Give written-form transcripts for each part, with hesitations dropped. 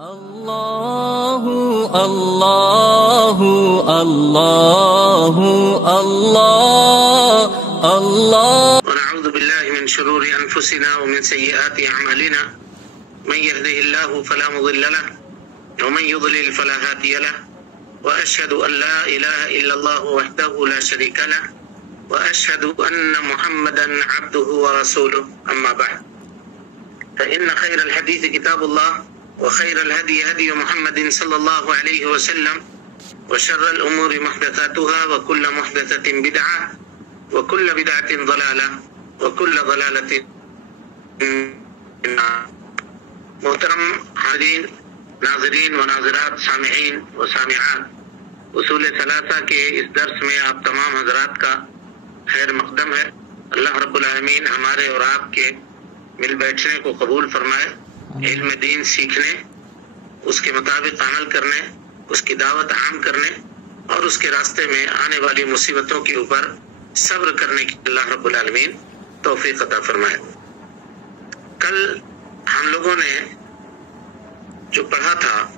الله الله الله الله الله. ونعوذ بالله من شرور أنفسنا ومن سيئات أعمالنا، من يهده الله فلا مضل له ومن يضلل فلا هادي له، وأشهد أن لا إله إلا الله وحده لا شريك له، وأشهد أن محمدا عبده ورسوله. أما بعد، فإن خير الحديث كتاب الله، وخير الهدي هدي محمد صلى الله عليه وسلم، وشر الأمور محدثاتها، وكل محدثة بدعة، وكل بدعة ضلالة، وكل ضلالة. محترم حاضرین، ناظرین و ناظرات، سامعین و سامعات، اصول ثلاثہ کے اس درس میں آپ تمام حضرات کا خیر مقدم ہے۔ اللہ رب العالمین ہمارے اور آپ کے مل بیٹھنے کو قبول فرمائے، علم دین سیکھنے، اس کے مطابق عمل کرنے، اس کی دعوت عام کرنے اور اس کے راستے میں آنے والی مصیبتوں کے اوپر صبر کرنے کی اللہ رب العالمین توفیق عطا فرمائے۔ کل ہم لوگوں نے جو پڑھا تھا،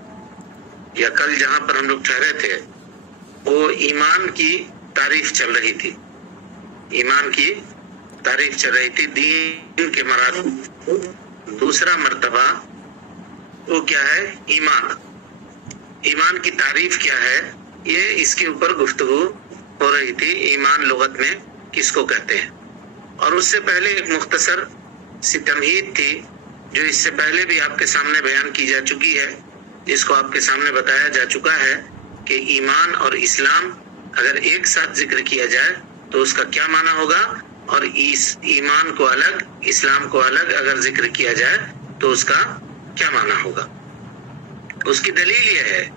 یا کل جہاں پر ہم لوگ ٹھہرے تھے، وہ ایمان کی تعریف چل رہی تھی۔ ایمان کی تعریف چل رہی تھی، دین کے مراتب۔ دوسرا مرتبہ وہ کیا ہے؟ ایمان۔ ایمان کی تعریف کیا ہے، یہ اس کے اوپر گفتگو ہو رہی تھی۔ ایمان لغت میں کس کو کہتے ہیں؟ اور اس سے پہلے ایک مختصر سی تمہید تھی جو اس سے پہلے بھی آپ کے سامنے بیان کی جا چکی ہے، جس کو آپ کے سامنے بتایا جا چکا ہے کہ ایمان اور اسلام اگر ایک ساتھ ذکر کیا جائے تو اس کا کیا معنی ہوگا، اور ایمان کو الگ، اسلام کو الگ اگر ذکر کیا جائے تو اس کا کیا معنی ہوگا۔ اس کی دلیل یہ ہے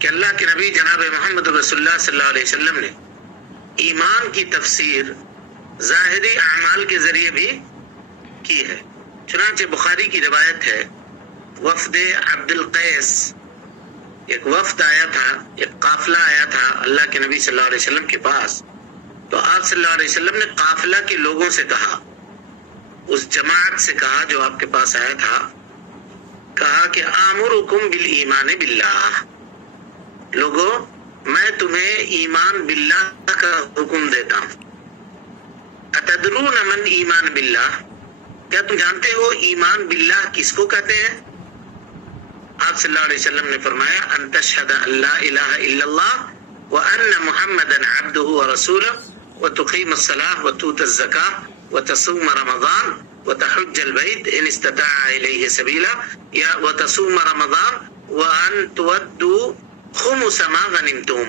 کہ اللہ کے نبی جناب محمد رسول اللہ صلی اللہ علیہ وسلم نے ایمان کی تفسیر ظاہری اعمال کے ذریعے بھی کی ہے۔ چنانچہ بخاری کی روایت ہے، وفد عبد القیس، ایک وفد آیا تھا، ایک قافلہ آیا تھا اللہ کے نبی صلی اللہ علیہ وسلم کے پاس۔ تو آپ صلی اللہ علیہ وسلم نے قافلہ کے لوگوں سے کہا، اس جماعت سے کہا جو آپ کے پاس آیا تھا، کہا کہ آمرکم بالایمان باللہ، لوگوں میں تمہیں ایمان باللہ کا حکم دیتا ہوں۔ اتدرون من ایمان باللہ، کیا تم جانتے ہو ایمان باللہ کس کو کہتے ہیں؟ آپ صلی اللہ علیہ وسلم نے فرمایا، ان تشہد ان لا الہ الا اللہ وان محمدا عبدہ ورسولہ وتقیم الصلاۃ وتؤتی الزکاۃ وتصوم رمضان وتحج البیت ان استطاع الیہ سبیلا، یا وتصوم رمضان وان تؤدوا خمس ما غنمتم،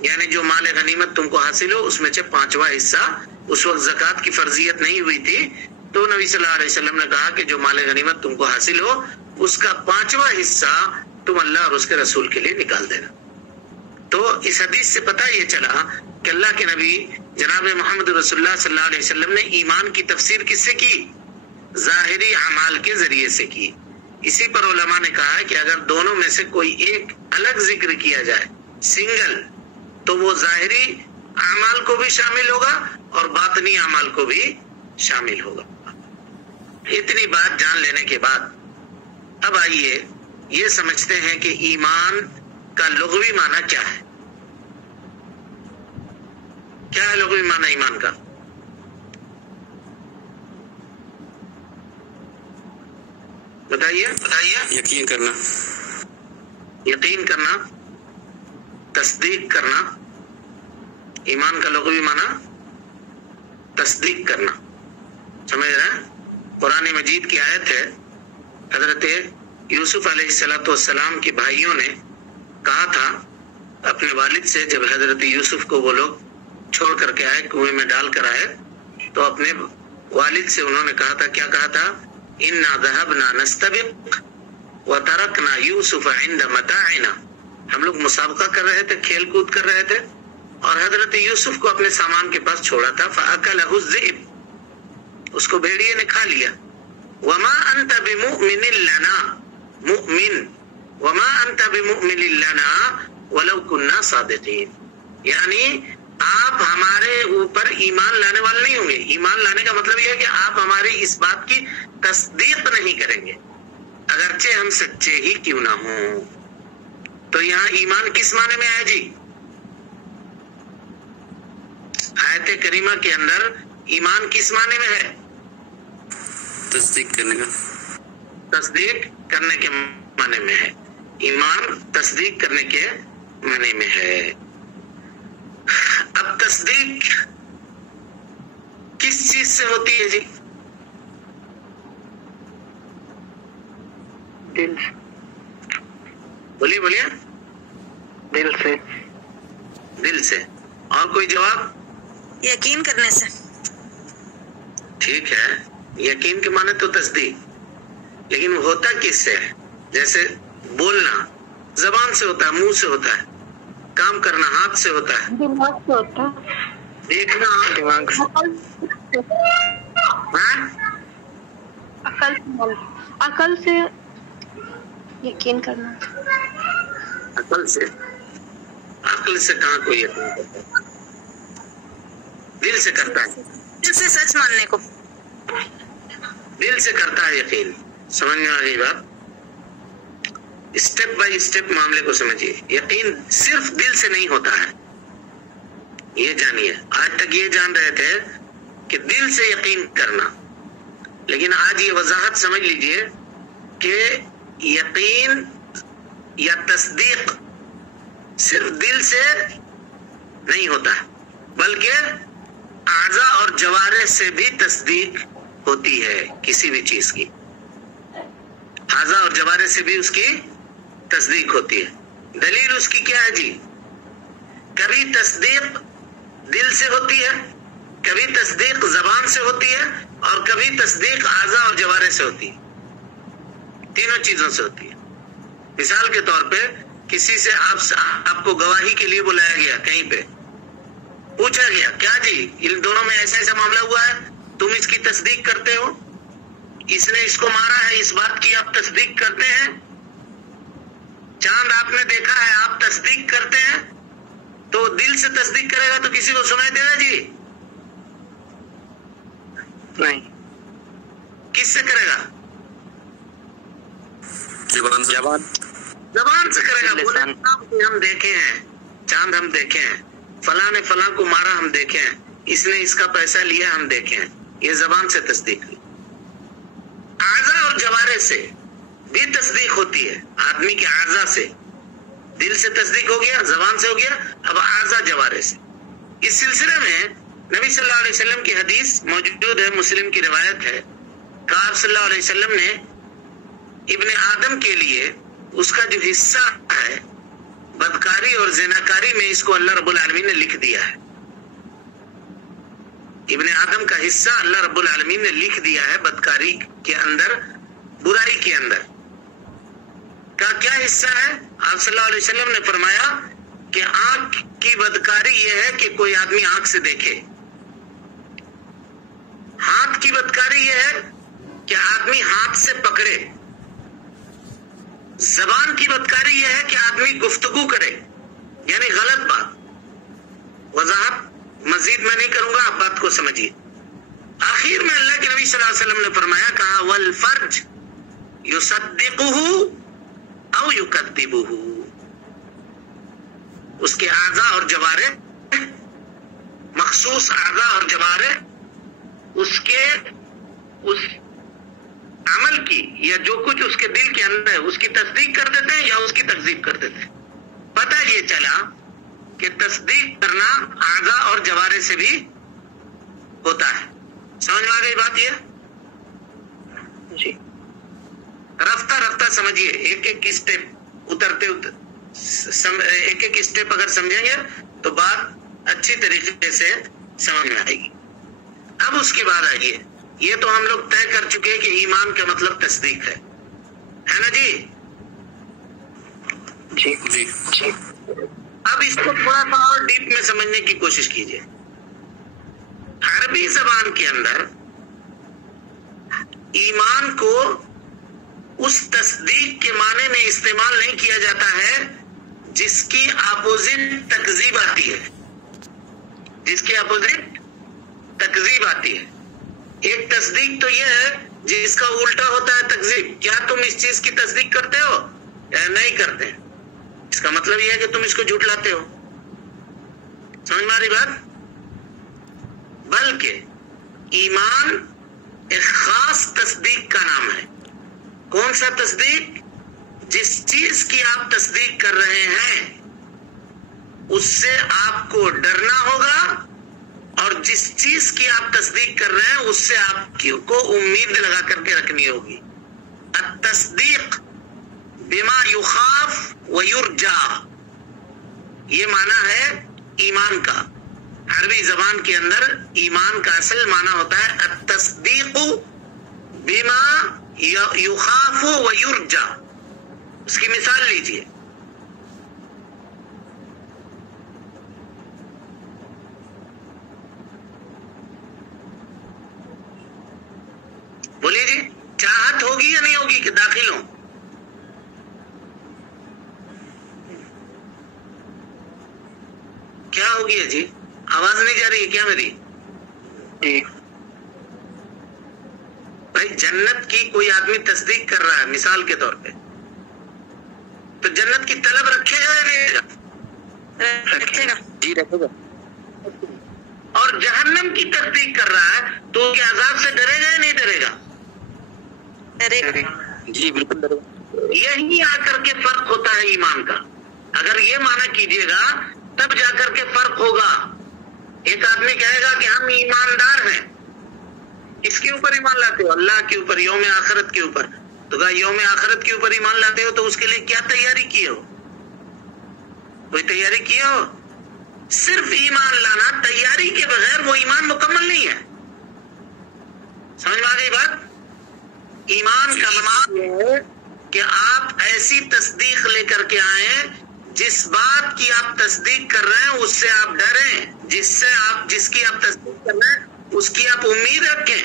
یعنی جو مال غنیمت تم کو حاصل ہو اس میں سے پانچواں حصہ، اس وقت زکوٰۃ کی فرضیت نہیں ہوئی تھی، تو نبی صلی اللہ علیہ وسلم نے کہا کہ جو مال غنیمت تم کو حاصل ہو اس کا پانچواں حصہ تم اللہ اور اس کے رسول کے لیے نکال دینا۔ تو اس حدیث سے پتہ یہ چلا کہ اللہ کے نبی جناب محمد رسول اللہ صلی اللہ علیہ وسلم نے ایمان کی تفسیر کس سے کی؟ ظاہری اعمال کے ذریعے سے کی۔ اسی پر علماء نے کہا ہے کہ اگر دونوں میں سے کوئی ایک الگ ذکر کیا جائے، سنگل، تو وہ ظاہری اعمال کو بھی شامل ہوگا اور باطنی اعمال کو بھی شامل ہوگا۔ اتنی بات جان لینے کے بعد اب آئیے یہ سمجھتے ہیں کہ ایمان کا لغوی معنی کیا ہے۔ کیا ہے لغوی معنی ایمان کا؟ بتائیے۔ یقین کرنا، یقین کرنا، تصدیق کرنا۔ ایمان کا لغوی معنی تصدیق کرنا، سمجھ رہے ہیں؟ قرآن مجید کی آیت ہے، حضرت یوسف علیہ السلام کے بھائیوں نے کہا تھا اپنے والد سے، جب حضرت یوسف کو وہ لوگ چھوڑ کر کے آئے، کنویں میں ڈال کر آئے، تو اپنے والد سے انہوں نے کہا تھا، کیا کہا تھا؟ انا ذهبنا نستبق وتركنا يوسف عند متاعنا، ہم لوگ مسابقہ کر رہے تھے، کھیل کود کر رہے تھے، اور حضرت یوسف کو اپنے سامان کے پاس چھوڑا تھا، فاكله الذئب، اس کو بھیڑیے نے کھا لیا۔ وما انت بمؤمن لنا، مؤمن، وما انت بمؤمن لنا ولو كنا صادقین، یعنی آپ ہمارے اوپر ایمان لانے والے نہیں ہوں گے۔ ایمان لانے کا مطلب یہ ہے کہ آپ ہماری اس بات کی تصدیق نہیں کریں گے، اگرچہ ہم سچے ہی کیوں نہ ہوں. تو یہاں ایمان کس معنی میں ہے جی؟ آیت کریمہ کے اندر ایمان کس معنی میں ہے؟ تصدیق کرنے کا. تصدیق کرنے کے معنی میں ہے. ایمان تصدیق کرنے کے معنی میں ہے. اب تصدیق کس چیز سے ہوتی ہے جی؟ دل بولیے بولیے. دل سے. دل سے. اور کوئی جواب؟ یقین کرنے سے. ٹھیک ہے، یقین کے معنی تو تصدیق، لیکن وہ ہوتا کس سے ہے؟ جیسے بولنا زبان سے ہوتا ہے، منہ سے ہوتا ہے. کام کرنا ہاتھ سے ہوتا ہے. دماغ سے ہوتا ہے. دیکھنا دماغ سے. ہاں؟ عقل سے یقین کرنا. عقل سے. عقل سے کہاں کوئی یقین کرتا ہے؟ دل سے کرتا ہے. دل سے سچ ماننے کو. دل سے کرتا ہے یقین. سمجھ میں آ گئی بات؟ اسٹیپ بائی اسٹیپ معاملے کو سمجھیے. یقین صرف دل سے نہیں ہوتا ہے، یہ جانیے. آج تک یہ جان رہے تھے کہ دل سے یقین کرنا، لیکن آج یہ وضاحت سمجھ لیجئے کہ یقین یا تصدیق صرف دل سے نہیں ہوتا ہے، بلکہ اعضاء اور جوارح سے بھی تصدیق ہوتی ہے کسی بھی چیز کی. اعضاء اور جوارح سے بھی اس کی تصدیق ہوتی ہے. دلیل اس کی کیا ہے جی؟ کبھی تصدیق دل سے ہوتی ہے، کبھی تصدیق زبان سے ہوتی ہے، اور کبھی تصدیق اعضاء اور جوارح سے ہوتی ہے. تینوں چیزوں سے ہوتی ہے. مثال کے طور پہ کسی سے آپ کو گواہی کے لیے بلایا گیا، کہیں پہ پوچھا گیا کیا جی ان دونوں میں ایسا ایسا معاملہ ہوا ہے، تم اس کی تصدیق کرتے ہو؟ اس نے اس کو مارا ہے، اس بات کی آپ تصدیق کرتے ہیں؟ چاند آپ نے دیکھا ہے، آپ تصدیق کرتے ہیں؟ تو دل سے تصدیق کرے گا تو کسی کو سنائی دے گا جی؟ نہیں. کس سے کرے گا؟ زبان سے. زبان سے کرے گا. بولے ہم دیکھے ہیں، چاند ہم دیکھے ہیں، فلاں نے فلاں کو مارا ہم دیکھے ہیں، اس نے اس کا پیسہ لیا ہم دیکھے ہیں. یہ زبان سے تصدیق ہوئی. اعضاء اور جوارح سے بھی تصدیق ہوتی ہے. آدمی کے اعضاء سے، دل سے تصدیق ہو گیا، زبان سے ہو گیا، اب اعضاء جوارح سے. اس سلسلے میں نبی صلی اللہ علیہ وسلم کی حدیث موجود ہے، مسلم کی روایت ہے کہ آپ صلی اللہ علیہ وسلم نے ابن آدم کے لیے اس کا جو حصہ ہے بدکاری اور زناکاری میں، اس کو اللہ رب العالمین نے لکھ دیا ہے. ابن آدم کا حصہ اللہ رب العالمین نے لکھ دیا ہے بدکاری کے اندر، برائی کے اندر. کا کیا حصہ ہے؟ آپ صلی اللہ علیہ وسلم نے فرمایا کہ آنکھ کی بدکاری یہ ہے کہ کوئی آدمی آنکھ سے دیکھے. ہاتھ کی بدکاری یہ ہے کہ آدمی ہاتھ سے پکڑے. زبان کی بدکاری یہ ہے کہ آدمی گفتگو کرے، یعنی غلط بات. وضاحت مزید میں نہیں کروں گا، آپ بات کو سمجھیے. آخر میں اللہ کے نبی صلی اللہ علیہ وسلم نے فرمایا، کہا والفرج یصدقہ او یکذبہ. اس کے اعضاء اور جوارح، مخصوص اعضاء اور جوارح اس عمل کی یا جو کچھ اس کے دل کے اندر ہے اس کی تصدیق کر دیتے ہیں یا اس کی تکذیب کر دیتے ہیں. پتہ یہ چلا کہ تصدیق کرنا اعضاء اور جوارح سے بھی ہوتا ہے. سمجھ میں آ گئی بات یہ؟ جی. رفتہ رفتہ سمجھیے، ایک ایک اسٹیپ اترتے ایک ایک اسٹیپ اگر سمجھیں گے تو بات اچھی طریقے سے سمجھ میں آئے گی. اب اس کے بعد آئیے، یہ تو ہم لوگ طے کر چکے کہ ایمان کا مطلب تصدیق ہے نا جی؟ جی. جی. جی. اب اس کو تھوڑا سا اور ڈیپ میں سمجھنے کی کوشش کیجیے. عربی زبان کے اندر ایمان کو اس تصدیق کے معنی میں استعمال نہیں کیا جاتا ہے جس کی اپوزٹ تکذیب آتی ہے. جس کی اپوزٹ تکذیب آتی ہے. ایک تصدیق تو یہ ہے جس کا الٹا ہوتا ہے تکذیب. کیا تم اس چیز کی تصدیق کرتے ہو یا نہیں کرتے؟ اس کا مطلب یہ ہے کہ تم اس کو جھٹلاتے ہو. سمجھ میں آ رہی بات؟ بلکہ ایمان ایک خاص تصدیق کا نام ہے. کون سا تصدیق؟ جس چیز کی آپ تصدیق کر رہے ہیں اس سے آپ کو ڈرنا ہوگا، اور جس چیز کی آپ تصدیق کر رہے ہیں اس سے آپ کو امید لگا کر کے رکھنی ہوگی. التصدیق بما یخاف ویرجا، یہ معنی ہے ایمان کا. عربی زبان کے اندر ایمان کا اصل معنی ہوتا ہے التصدیق بما یخاف ویرجا. اس کی مثال لیجئے. بولیے جی، چاہت ہوگی یا نہیں ہوگی کہ داخل ہوں؟ کیا ہوگی ہے جی؟ آواز نہیں جا رہی ہے کیا میری؟ جی بھائی جنت کی کوئی آدمی تصدیق کر رہا ہے مثال کے طور پہ، تو جنت کی طلب رکھے گا یا نہیں رکھے گا. جی رکھے گا. اور جہنم کی تصدیق کر رہا ہے تو کیا عذاب سے ڈرے گا یا نہیں ڈرے گا؟ ڈرے گا. جی بالکل ڈرے گا. یہی آ کر کے فرق ہوتا ہے ایمان کا. اگر یہ معنی کیجئے گا تب جا کر کے فرق ہوگا. ایک آدمی کہے گا کہ ہم ایماندار ہیں. اس کے اوپر ایمان لاتے ہو؟ اللہ کے اوپر، یوم آخرت کے اوپر. تو کہا یوم آخرت کے اوپر ایمان لاتے ہو تو اس کے لیے کیا تیاری کیے ہو؟ کوئی تیاری کیے ہو؟ صرف ایمان لانا، تیاری کے بغیر وہ ایمان مکمل نہیں ہے. سمجھ میں آ گئی بات؟ ایمان کا مطلب یہ ہے کہ آپ ایسی تصدیق لے کر کے آئیں جس بات کی آپ تصدیق کر رہے ہیں اس سے آپ ڈریں، جس کی آپ تصدیق کر رہے ہیں اس کی آپ امید رکھیں.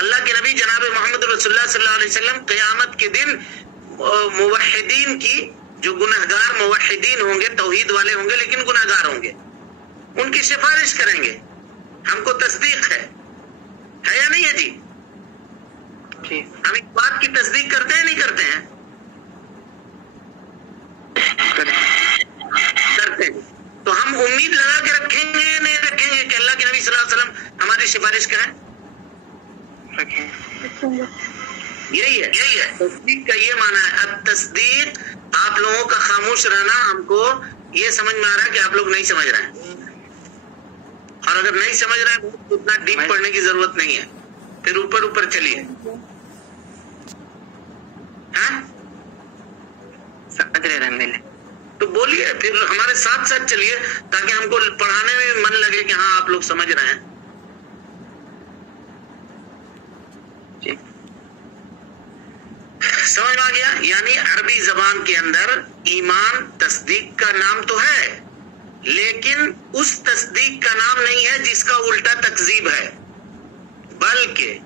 اللہ کے نبی جناب محمد رسول اللہ صلی اللہ علیہ وسلم قیامت کے دن موحدین کی، جو گنہگار موحدین ہوں گے، توحید والے ہوں گے لیکن گنہگار ہوں گے، ان کی سفارش کریں گے. ہم کو تصدیق ہے یا نہیں ہے جی؟ جی ہم اس بات کی تصدیق کرتے ہیں نہیں کرتے ہیں؟ کرتے ہیں. تو ہم امید لگا کے رکھیں گے یا نہیں رکھیں گے کہ اللہ کے نبی صلی اللہ علیہ وسلم ہماری سفارش کریں؟ رکھیں. یہی ہے تصدیق کا یہ معنی ہے. اب تصدیق، آپ لوگوں کا خاموش رہنا ہم کو یہ سمجھ میں آ رہا ہے کہ آپ لوگ نہیں سمجھ رہے ہیں، اور اگر نہیں سمجھ رہے ہیں تو اتنا ڈیپ پڑھنے کی ضرورت نہیں ہے. پھر اوپر چلیے. ہاں سمجھ رہے ہیں. تو بولیے، پھر ہمارے ساتھ ساتھ چلیے تاکہ ہم کو پڑھانے میں بھی من لگے کہ ہاں آپ لوگ سمجھ رہے ہیں. جی سمجھ آ گیا؟ یعنی عربی زبان کے اندر ایمان تصدیق کا نام تو ہے، لیکن اس تصدیق کا نام نہیں ہے جس کا الٹا تکذیب ہے، بلکہ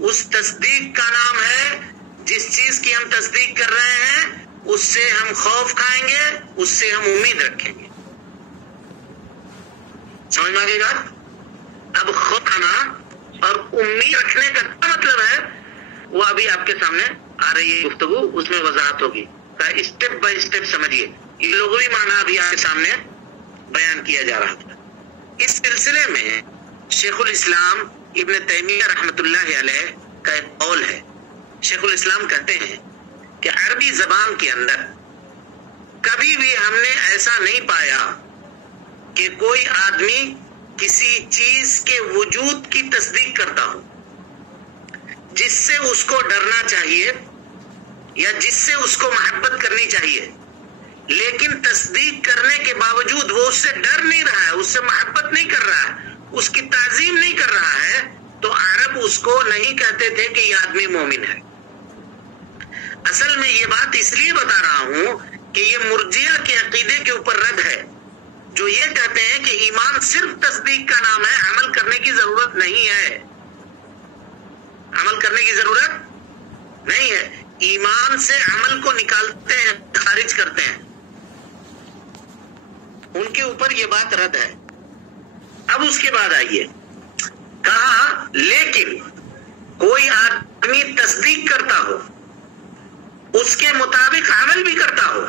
اس تصدیق کا نام ہے جس چیز کی ہم تصدیق کر رہے ہیں اس سے ہم خوف کھائیں گے، اس سے ہم امید رکھیں گے. سمجھ میں آ گئی بات؟ اب خوف کھانا اور امید رکھنے کا کیا مطلب ہے وہ ابھی آپ کے سامنے آ رہی ہے گفتگو، اس میں وضاحت ہوگی. اسٹیپ بائی اسٹیپ سمجھیے. یہ لغوی معنی ابھی آپ کے سامنے بیان کیا جا رہا تھا. اس سلسلے میں شیخ الاسلام ابن تیمیہ رحمۃ اللہ علیہ کا ایک قول ہے. شیخ الاسلام کہتے ہیں کہ عربی زبان کے اندر کبھی بھی ہم نے ایسا نہیں پایا کہ کوئی آدمی کسی چیز کے وجود کی تصدیق کرتا ہو جس سے اس کو ڈرنا چاہیے یا جس سے اس کو محبت کرنی چاہیے، لیکن تصدیق کرنے کے باوجود وہ اس سے ڈر نہیں رہا ہے، اس سے محبت نہیں کر رہا ہے، اس کی تعظیم نہیں کر رہا ہے، تو عرب اس کو نہیں کہتے تھے کہ یہ آدمی مومن ہے. اصل میں یہ بات اس لیے بتا رہا ہوں کہ یہ مرجئہ کے عقیدے کے اوپر رد ہے، جو یہ کہتے ہیں کہ ایمان صرف تصدیق کا نام ہے، عمل کرنے کی ضرورت نہیں ہے. عمل کرنے کی ضرورت نہیں ہے. ایمان سے عمل کو نکالتے ہیں، خارج کرتے ہیں. ان کے اوپر یہ بات رد ہے. اب اس کے بعد آئیے، کہا لیکن کوئی آدمی تصدیق کرتا ہو، اس کے مطابق عمل بھی کرتا ہو،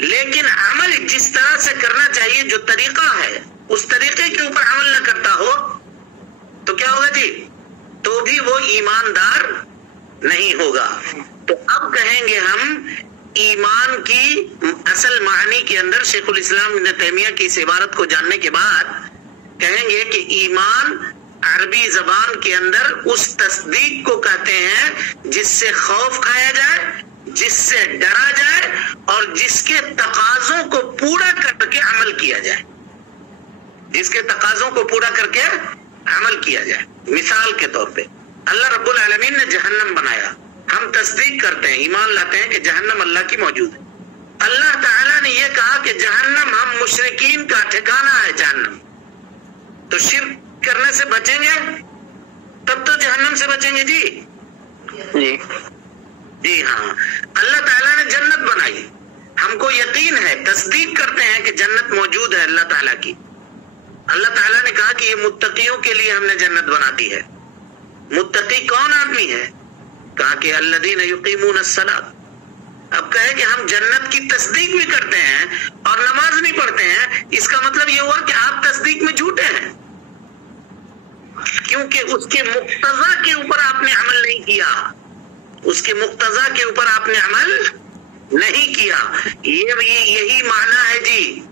لیکن عمل جس طرح سے کرنا چاہیے، جو طریقہ ہے اس طریقے کے اوپر عمل نہ کرتا ہو، تو کیا ہوگا جی؟ تو بھی وہ ایماندار نہیں ہوگا۔ تو اب کہیں گے ہم ایمان کی اصل معنی کے اندر شیخ الاسلام ابن تیمیہ کی اس عبارت کو جاننے کے بعد کہیں گے کہ ایمان عربی زبان کے اندر اس تصدیق کو کہتے ہیں جس سے خوف کھایا جائے، جس سے ڈرا جائے، اور جس کے تقاضوں کو پورا کر کے عمل کیا جائے، جس کے تقاضوں کو پورا کر کے عمل کیا جائے۔ مثال کے طور پہ اللہ رب العالمین نے جہنم بنایا، ہم تصدیق کرتے ہیں، ایمان لاتے ہیں کہ جہنم اللہ کی موجود ہے۔ اللہ تعالیٰ نے یہ کہا کہ جہنم ہم مشرکین کا ٹھکانہ ہے جہنم، تو شرک کرنے سے بچیں گے تب تو جہنم سے بچیں گے جی۔ جی ہاں، اللہ تعالیٰ نے جنت بنائی، ہم کو یقین ہے، تصدیق کرتے ہیں کہ جنت موجود ہے اللہ تعالیٰ کی۔ اللہ تعالیٰ نے کہا کہ یہ متقیوں کے لیے ہم نے جنت بنا دی ہے۔ متقی کون آدمی ہے؟ کہا کہ الذین یقیمون الصلاۃ۔ اب کہے کہ ہم جنت کی تصدیق بھی کرتے ہیں اور نماز بھی پڑھتے ہیں، اس کا مطلب یہ ہوا کہ آپ تصدیق میں جھوٹے ہیں، کیونکہ اس کے مقتضا کے اوپر آپ نے عمل نہیں کیا، اس کے مقتضا کے اوپر آپ نے عمل نہیں کیا۔ یہی معنی ہے جی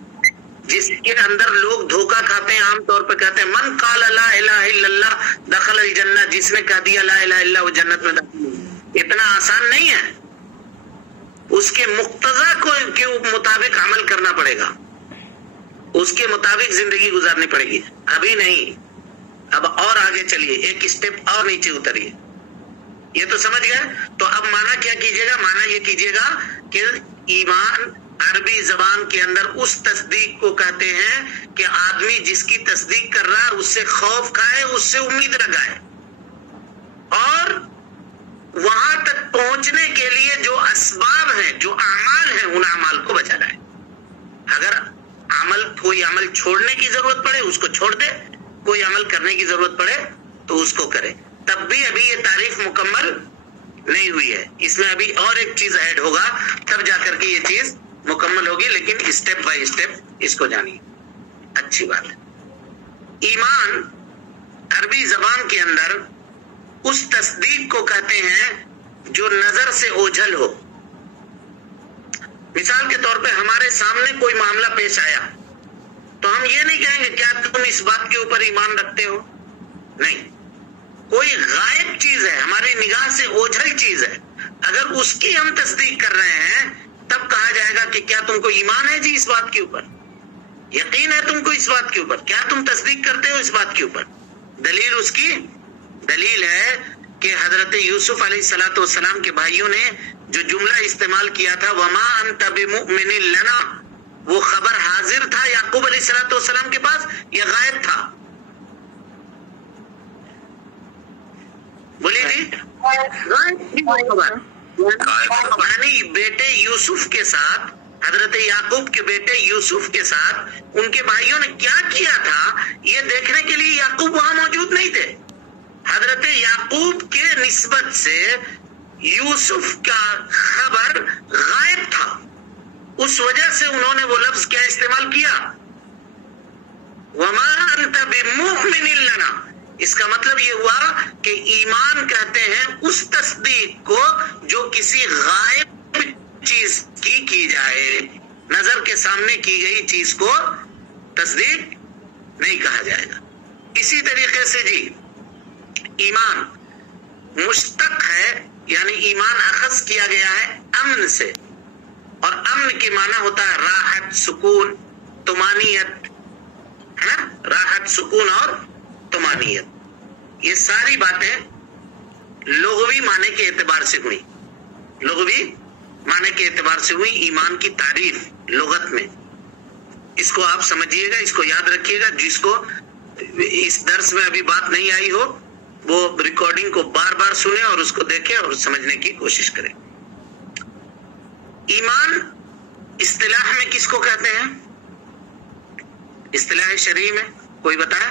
جس کے اندر لوگ دھوکہ کھاتے ہیں، عام طور پہ کہتے ہیں من قال لا الہ الا اللہ دخل الجنہ، جس نے کہہ دیا لا الہ الا اللہ وہ جنت میں داخل۔ اتنا آسان نہیں ہے، اس کے مقتضا کے مطابق عمل کرنا پڑے گا، اس کے مطابق زندگی گزارنی پڑے گی، ابھی نہیں۔ اب اور آگے چلیے، ایک اسٹیپ اور نیچے اتریے، یہ تو سمجھ گئے۔ تو اب معنی کیا کیجئے گا؟ معنی یہ کیجئے گا کہ ایمان عربی زبان کے اندر اس تصدیق کو کہتے ہیں کہ آدمی جس کی تصدیق کر رہا ہے اس سے خوف کھائے، اس سے امید لگائے، اور وہاں تک پہنچنے کے لیے جو اسباب ہیں، جو اعمال ہیں، ان اعمال کو بچا لائے۔ اگر کوئی عمل چھوڑنے کی ضرورت پڑے اس کو چھوڑ دے، کوئی عمل کرنے کی ضرورت پڑے تو اس کو کرے۔ تب بھی ابھی یہ تعریف مکمل نہیں ہوئی ہے، اس میں ابھی اور ایک چیز ایڈ ہوگا، تب جا کر کے یہ چیز مکمل ہوگی، لیکن اسٹیپ بائی اسٹیپ اس کو جانیے۔ اچھی بات ہے۔ ایمان عربی زبان کے اندر اس تصدیق کو کہتے ہیں جو نظر سے اوجھل ہو۔ مثال کے طور پہ ہمارے سامنے کوئی معاملہ پیش آیا تو ہم یہ نہیں کہیں گے کیا تم اس بات کے اوپر ایمان رکھتے ہو؟ نہیں، کوئی غائب چیز ہے، ہماری نگاہ سے اوجھل چیز ہے، اگر اس کی ہم تصدیق کر رہے ہیں تب کہا جائے گا کہ کیا تم کو ایمان ہے جی اس بات کے اوپر؟ یقین ہے تم کو اس بات کے اوپر؟ کیا تم تصدیق کرتے ہو اس بات کے اوپر؟ دلیل اس کی دلیل ہے کہ حضرت یوسف علیہ الصلوۃ والسلام کے بھائیوں نے جو جملہ استعمال کیا تھا وما انت بمؤمن لنا، وہ خبر حاضر تھا یعقوب علیہ الصلوۃ والسلام کے پاس یا غائب تھا؟ بولیے جی، یعنی بیٹے یوسف کے ساتھ، حضرت یعقوب کے بیٹے یوسف کے ساتھ ان کے بھائیوں نے کیا کیا تھا یہ دیکھنے کے لیے یعقوب وہاں موجود نہیں تھے۔ حضرت یعقوب کے نسبت سے یوسف کا خبر غائب تھا، اس وجہ سے انہوں نے وہ لفظ کیا استعمال کیا؟ وما انت بمؤمن لنا۔ اس کا مطلب یہ ہوا کہ ایمان کہتے ہیں اس تصدیق کو جو کسی غائب چیز کی جائے، نظر کے سامنے کی گئی چیز کو تصدیق نہیں کہا جائے گا۔ اسی طریقے سے جی ایمان مشتق ہے، یعنی ایمان اخذ کیا گیا ہے امن سے، اور امن کی معنی ہوتا ہے راحت، سکون، طمانینت، ہے نا؟ راحت، سکون اور طمانینت۔ یہ ساری باتیں لغوی معنی کے اعتبار سے ہوئی، لغوی معنی کے اعتبار سے ہوئی ایمان کی تعریف لغت میں۔ اس کو آپ سمجھیے گا، اس کو یاد رکھیے گا۔ جس کو اس درس میں ابھی بات نہیں آئی ہو وہ ریکارڈنگ کو بار بار سنیں اور اس کو دیکھیں اور سمجھنے کی کوشش کریں۔ ایمان اصطلاح میں کس کو کہتے ہیں؟ اصطلاح شرعی میں کوئی بتائے؟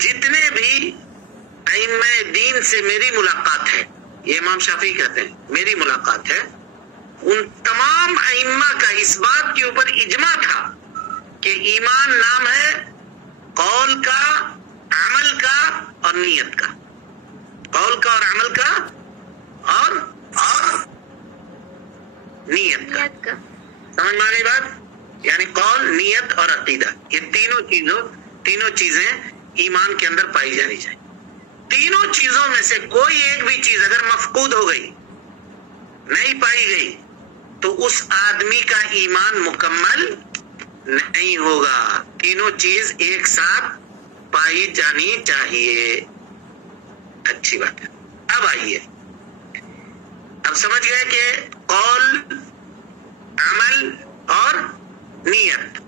جتنے بھی ائمہ دین سے میری ملاقات ہے، یہ امام شافعی کہتے ہیں میری ملاقات ہے، ان تمام ائمہ کا اس بات کے اوپر اجماع تھا کہ ایمان نام ہے قول کا، عمل کا اور نیت کا، قول کا اور عمل کا اور نیت کا۔ سمجھ میں آ گئی بات؟ یعنی قول، نیت اور عقیدہ، یہ تینوں چیزیں ایمان کے اندر پائی جانی چاہیے۔ تینوں چیزوں میں سے کوئی ایک بھی چیز اگر مفقود ہو گئی، نہیں پائی گئی، تو اس آدمی کا ایمان مکمل نہیں ہوگا۔ تینوں چیز ایک ساتھ پائی جانی چاہیے۔ اچھی بات ہے۔ اب آئیے، اب سمجھ گئے کہ قول، عمل اور نیت۔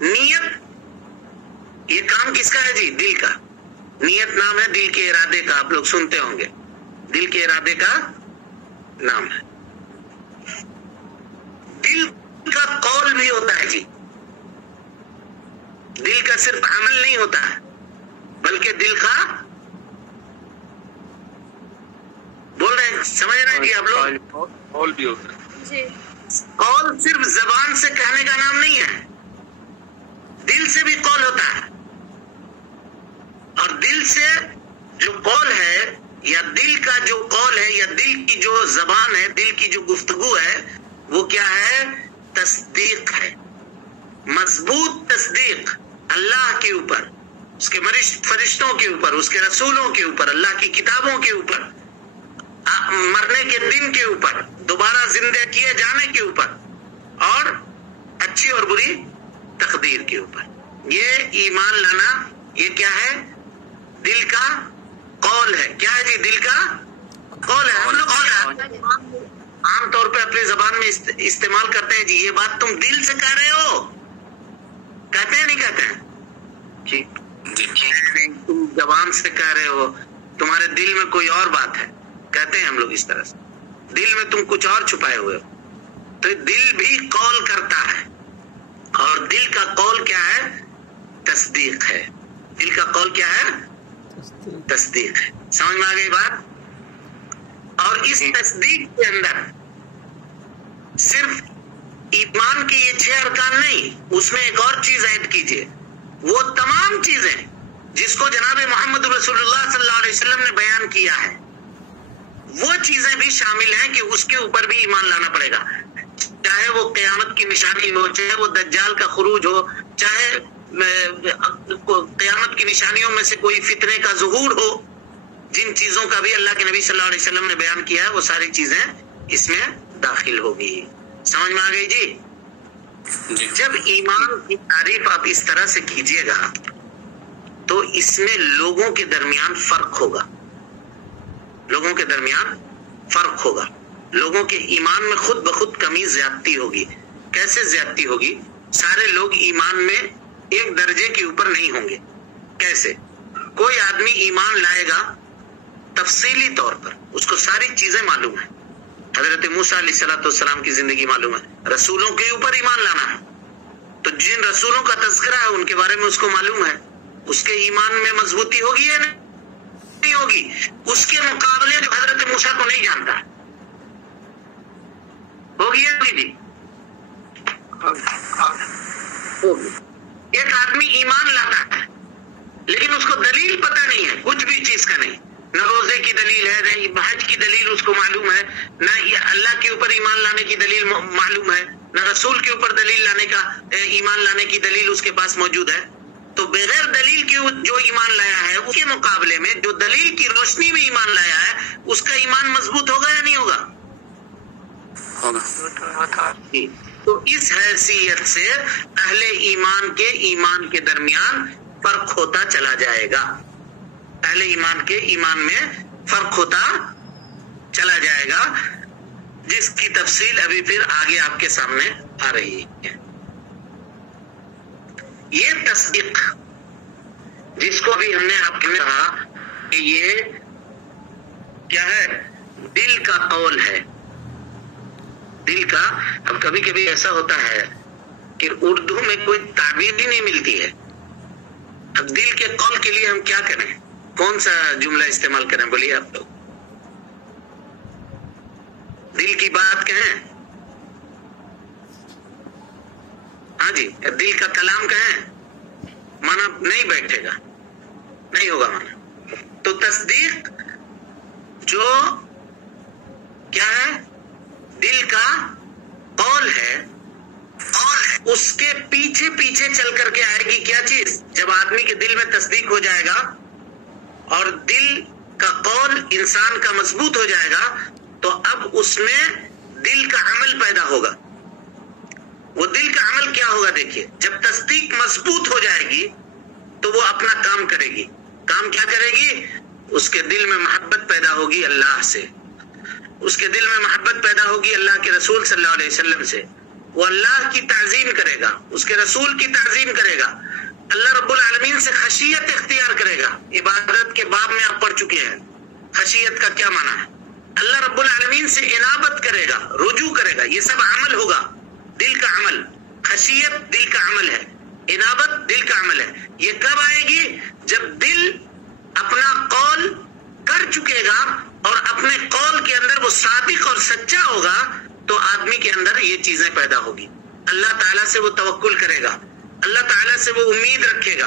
نیت یہ کام کس کا ہے جی؟ دل کا۔ نیت نام ہے دل کے ارادے کا، آپ لوگ سنتے ہوں گے، دل کے ارادے کا نام ہے۔ دل کا قول بھی ہوتا ہے جی، دل کا صرف عمل نہیں ہوتا ہے بلکہ دل کا بول رہے ہیں، سمجھ رہے ہیں جی آپ لوگ؟ قول بھی ہوتا ہے جی۔ قول صرف زبان سے کہنے کا نام نہیں ہے، دل سے بھی قول ہوتا ہے، اور دل سے جو قول ہے یا دل کا جو قول ہے یا دل کی جو زبان ہے، دل کی جو گفتگو ہے، وہ کیا ہے؟ تصدیق ہے، مضبوط تصدیق اللہ کے اوپر، اس کے فرشتوں کے اوپر، اس کے رسولوں کے اوپر، اللہ کی کتابوں کے اوپر، مرنے کے دن کے اوپر، دوبارہ زندہ کیے جانے کے اوپر، اور اچھی اور بری تقدیر کے اوپر۔ یہ ایمان لانا، یہ کیا ہے؟ دل کا قول ہے۔ کیا ہے جی؟ دل کا قول ہے۔ ہم لوگ عام طور پہ اپنی زبان میں استعمال کرتے ہیں جی، یہ بات تم دل سے کہہ رہے ہو، کہتے ہیں نہیں کہتے ہیں جی تم زبان سے کہہ رہے ہو، تمہارے دل میں کوئی اور بات ہے، کہتے ہیں ہم لوگ اس طرح سے، دل میں تم کچھ اور چھپائے ہوئے ہو۔ تو دل بھی قول کرتا ہے، اور دل کا قول کیا ہے؟ تصدیق ہے۔ دل کا قول کیا ہے؟ تصدیق ہے۔ سمجھ میں آ گئی بات؟ اور اس تصدیق کے اندر صرف ایمان کے یہ 6 ارکان نہیں، اس میں ایک اور چیز ایڈ کیجئے، وہ تمام چیزیں جس کو جناب محمد رسول اللہ صلی اللہ علیہ وسلم نے بیان کیا ہے، وہ چیزیں بھی شامل ہیں کہ اس کے اوپر بھی ایمان لانا پڑے گا، چاہے وہ قیامت کی نشانی ہو، چاہے وہ دجال کا خروج ہو، چاہے قیامت کی نشانیوں میں سے کوئی فتنے کا ظہور ہو، جن چیزوں کا بھی اللہ کے نبی صلی اللہ علیہ وسلم نے بیان کیا ہے، وہ ساری چیزیں اس میں داخل ہوگی۔ سمجھ میں آ گئی جی؟ جب ایمان کی تعریف آپ اس طرح سے کیجئے گا تو اس میں لوگوں کے درمیان فرق ہوگا، لوگوں کے درمیان فرق ہوگا، لوگوں کے ایمان میں خود بخود کمی زیادتی ہوگی۔ کیسے زیادتی ہوگی؟ سارے لوگ ایمان میں ایک درجے کے اوپر نہیں ہوں گے۔ کیسے؟ کوئی آدمی ایمان لائے گا تفصیلی طور پر، اس کو ساری چیزیں معلوم ہیں، حضرت موسیٰ علیہ السلام کی زندگی معلوم ہے، رسولوں کے اوپر ایمان لانا ہے، تو جن رسولوں کا تذکرہ ہے ان کے بارے میں اس کو معلوم ہے، اس کے ایمان میں مضبوطی ہوگی یا نہیں ہوگی؟ اس کے مقابلے جو حضرت موسیٰ کو نہیں جانتا ہوگی یا نہیں جی؟ ہوگی۔ ایک آدمی ایمان لاتا ہے لیکن اس کو دلیل پتہ نہیں ہے، کچھ بھی چیز کا نہیں، نہ روزے کی دلیل ہے، نہ حج کی دلیل اس کو معلوم ہے، نہ اللہ کے اوپر ایمان لانے کی دلیل معلوم ہے، نہ رسول کے اوپر دلیل لانے کا ایمان لانے کی دلیل اس کے پاس موجود ہے، تو بغیر دلیل کے جو ایمان لایا ہے اس کے مقابلے میں جو دلیل کی روشنی میں ایمان لایا ہے اس کا ایمان مضبوط ہوگا یا نہیں ہوگا؟ تو اس حیثیت سے اہل ایمان کے درمیان فرق ہوتا چلا جائے گا، اہل ایمان کے ایمان میں فرق ہوتا چلا جائے گا، جس کی تفصیل ابھی پھر آگے آپ کے سامنے آ رہی ہے۔ یہ تصدیق جس کو بھی ہم نے آپ نے کہا کہ یہ کیا ہے؟ دل کا قول ہے، دل کا۔ اب کبھی کبھی ایسا ہوتا ہے کہ اردو میں کوئی تعبیر ہی نہیں ملتی ہے، اب دل کے قول کے لیے ہم کیا کریں؟ کون سا جملہ استعمال کریں؟ بولیے آپ لوگ. دل کی بات کہیں؟ ہاں جی. دل کا کلام کہیں؟ مانا نہیں بیٹھے گا، نہیں ہوگا مانا. تو تصدیق جو کیا ہے؟ دل کا قول ہے، اس کے پیچھے پیچھے چل کر کے آئے گی کیا چیز؟ جب آدمی کے دل میں تصدیق ہو جائے گا اور دل کا قول انسان کا مضبوط ہو جائے گا تو اب اس میں دل کا عمل پیدا ہوگا. وہ دل کا عمل کیا ہوگا؟ دیکھیے، جب تصدیق مضبوط ہو جائے گی تو وہ اپنا کام کرے گی. کام کیا کرے گی؟ اس کے دل میں محبت پیدا ہوگی اللہ سے، اس کے دل میں محبت پیدا ہوگی اللہ کے رسول صلی اللہ علیہ وسلم سے. وہ اللہ کی تعظیم کرے گا، اس کے رسول کی تعظیم کرے گا، اللہ رب العالمین سے خشیت اختیار کرے گا. عبادت کے باب میں آپ پڑھ چکے ہیں خشیت کا کیا معنی ہے. اللہ رب العالمین سے انابت کرے گا، رجوع کرے گا. یہ سب عمل ہوگا، دل کا عمل. خشیت دل کا عمل ہے، انابت دل کا عمل ہے. یہ کب آئے گی؟ جب دل اپنا قول کر چکے گا اور اپنے قول کے اندر وہ صادق اور سچا ہوگا تو آدمی کے اندر یہ چیزیں پیدا ہوگی. اللہ تعالیٰ سے وہ توکل کرے گا، اللہ تعالیٰ سے وہ امید رکھے گا،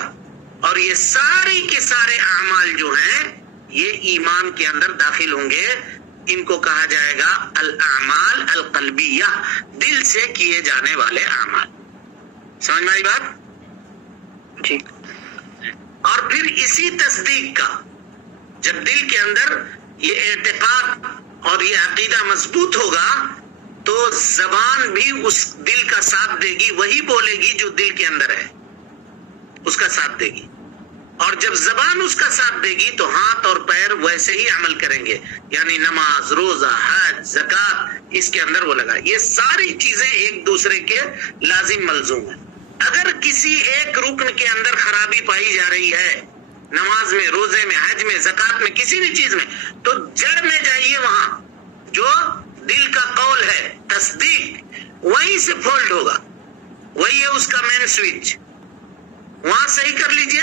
اور یہ سارے کے سارے اعمال جو ہیں یہ ایمان کے اندر داخل ہوں گے. ان کو کہا جائے گا الاعمال القلبیہ، دل سے کیے جانے والے اعمال. سمجھ میں آئی بات؟ جی. اور پھر اسی تصدیق کا جب دل کے اندر یہ اعتقاد اور یہ عقیدہ مضبوط ہوگا تو زبان بھی اس دل کا ساتھ دے گی، وہی بولے گی جو دل کے اندر ہے، اس کا ساتھ دے گی. اور جب زبان اس کا ساتھ دے گی تو ہاتھ اور پیر ویسے ہی عمل کریں گے، یعنی نماز، روزہ، حج، زکوٰۃ، اس کے اندر وہ لگا. یہ ساری چیزیں ایک دوسرے کے لازم ملزوم ہیں. اگر کسی ایک رکن کے اندر خرابی پائی جا رہی ہے، نماز میں، روزے میں، حج میں، زکوٰۃ میں، کسی بھی چیز میں، تو جڑ میں جائیے وہاں جو دل کا قول ہے، تصدیق، وہیں سے فالٹ ہوگا. وہی ہے اس کا مین سوئچ. وہاں صحیح کر لیجئے،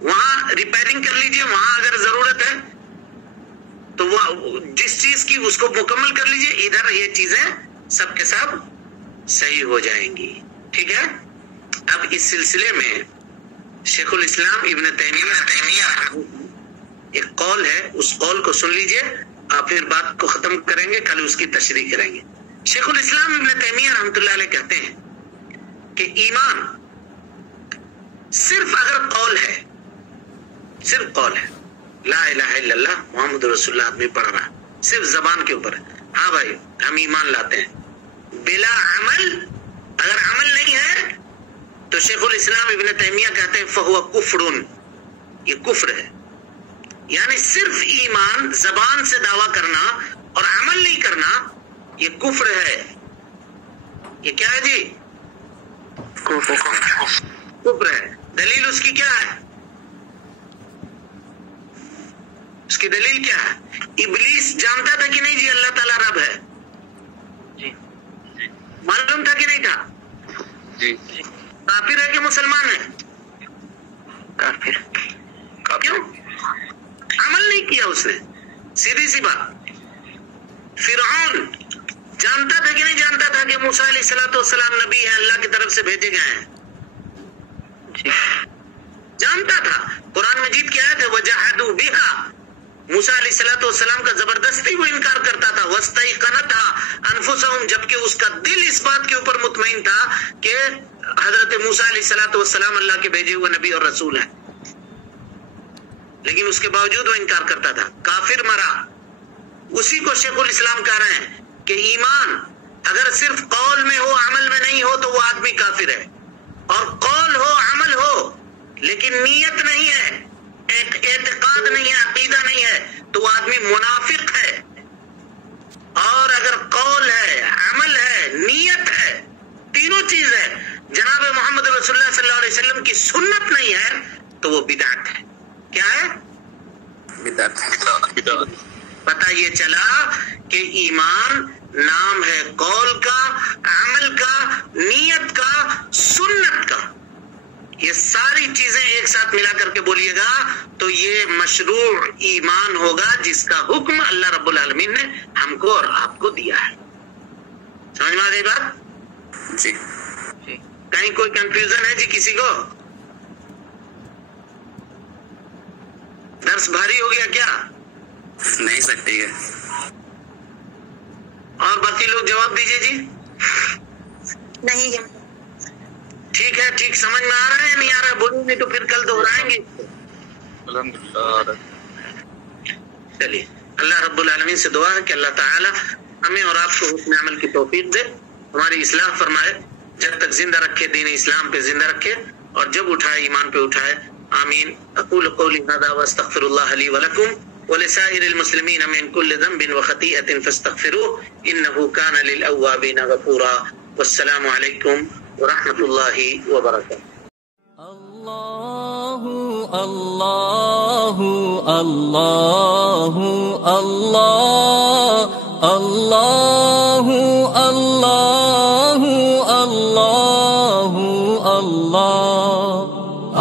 وہاں ریپیئرنگ کر لیجئے، وہاں اگر ضرورت ہے تو وہ جس چیز کی اس کو مکمل کر لیجئے. ادھر یہ چیزیں سب کے سب صحیح ہو جائیں گی. ٹھیک ہے. اب اس سلسلے میں شیخ الاسلام ابن تیمیہ ایک قول ہے، اس قول کو سن لیجئے، آپ پھر بات کو ختم کریں گے، کل اس کی تشریح کریں گے. شیخ الاسلام ابن تیمیہ رحمۃ اللہ علیہ کہتے ہیں کہ ایمان صرف اگر قول ہے، صرف قول ہے، لا الہ الا اللہ محمد رسول اللہ آدمی پڑھ رہا، صرف زبان کے اوپر ہے، ہاں بھائی ہم ایمان لاتے ہیں، بلا عمل، اگر عمل نہیں ہے تو شیخ الاسلام ابن تیمیہ کہتے ہیں فہو کفر، یہ کفر ہے. یعنی صرف ایمان زبان سے دعویٰ کرنا اور عمل نہیں کرنا یہ کفر ہے. یہ کیا ہے جی؟ کفر ہے. دلیل اس کی کیا ہے؟ اس کی دلیل کیا ہے؟ ابلیس جانتا تھا کہ نہیں جی اللہ تعالیٰ رب ہے؟ جی. معلوم تھا کہ نہیں تھا؟ جی. کافر ہے کہ مسلمان ہے؟ کافر. کیوں؟ عمل نہیں کیا اس نے. سیدھی سی بات. فرعون جانتا تھا کہ نہیں جانتا تھا کہ موسیٰ علیہ الصلوۃ والسلام نبی ہے، اللہ کی طرف سے بھیجے گئے ہیں؟ جی. جانتا تھا. قرآن مجید کی آیت ہے وَجَحَدُوا بِهَا، موسیٰ علیہ الصلوۃ والسلام کا زبردستی وہ انکار کرتا تھا. وَاسْتَيْقَنَتْهَا أَنفُسُهُمْ، جبکہ اس کا دل اس بات کے اوپر مطمئن تھا کہ حضرت موسیٰ علیہ الصلوۃ والسلام اللہ کے بھیجے ہوئے نبی اور رسول ہیں، لیکن اس کے باوجود وہ انکار کرتا تھا. کافر مرا. اسی کو شیخ الاسلام کہہ رہے ہیں کہ ایمان اگر صرف قول میں ہو، عمل میں نہیں ہو تو وہ آدمی کافر ہے. اور قول ہو، عمل ہو، لیکن نیت نہیں ہے، اعتقاد نہیں ہے، عقیدہ نہیں ہے تو وہ آدمی منافق ہے. اور اگر قول ہے، عمل ہے، نیت ہے، تینوں چیز ہے، جناب محمد رسول اللہ صلی اللہ علیہ وسلم کی سنت نہیں ہے تو وہ بدعت ہے. کیا ہے؟ بدعت. پتہ یہ چلا کہ ایمان نام ہے قول کا، عمل کا، نیت کا، سنت کا. یہ ساری چیزیں ایک ساتھ ساتھ ملا کر کے بولیے گا تو یہ مشروع ایمان ہوگا جس کا حکم اللہ رب العالمین نے ہم کو اور آپ کو دیا ہے. سمجھ میں آ گئی بات؟ جی. کہیں کوئی کنفیوژن ہے جی کسی کو؟ درس بھاری ہو گیا کیا؟ نہیں سکتی ہے. اور باقی لوگ جواب دیجئے جی. نہیں ہے. ٹھیک ہے، ٹھیک سمجھ میں آ رہا ہے نہیں آ رہا ہے؟ بولیں گے تو پھر کل دہرائیں گے. چلیے اللہ رب العالمین سے دعا ہے کہ اللہ تعالی ہمیں اور آپ کو حسن عمل کی توفیق دے، ہماری اصلاح فرمائے، جب تک زندہ رکھے دین اسلام پہ زندہ رکھے، اور جب اٹھائے ایمان پہ اٹھائے. آمین. اقول قولی هذا واستغفر الله لي ولكم ولسائر المسلمين من كل ذنب وخطيئة فاستغفروه انه كان للأوابين غفورا. والسلام عليكم ورحمة الله وبركاته. اللہ اللہ اللہ اللہ اللہ اللہ اللہ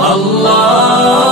اللہ